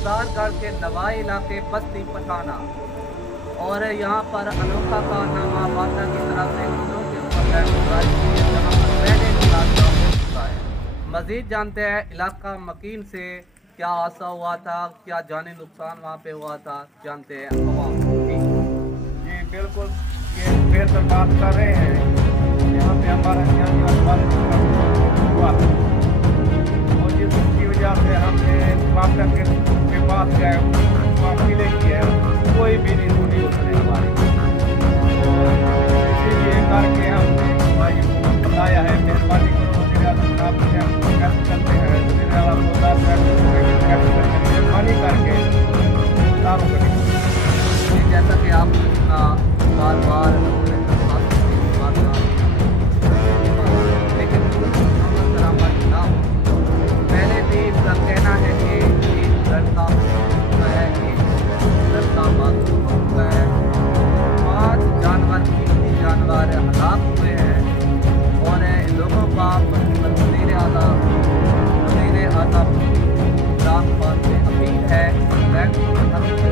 बाजारगढ़ के नवाई इलाके बस्ती पठाना। और यहाँ पर अनोखा कारनामा वापडा की तरफ से घरों के ऊपर लैंड स्लाइड हुई है, जहाँ पर पहले भी हादसा हो चुका है। मजीद जानते हैं इलाका मकीन से क्या हादसा हुआ था, क्या जानी नुकसान वहाँ पे हुआ था, जानते हैं अवाम को। जी बिल्कुल, ये बेहतर बात कर रहे हैं। यहाँ पे हमारा हुआ और जिसकी वजह से हमने वापडा के पास गए, किले की है, कोई भी नहीं सुनी उसने हमारी। इसीलिए करके हमने भाई को बताया है, मेहरबानी करो करते हैं मेहरबानी करके तारों को। जैसा कि आप बार बार लेकिन सलामत ना हो। पहले भी इसका कहना है कि एक लड़का है, एक लड़का मासूम हो चुका है, 5 जानवर कीमती जानवर हलाक हुए हैं। और लोगों का वज़ीर आज़ा इमरान खान से अपील है, बैंक को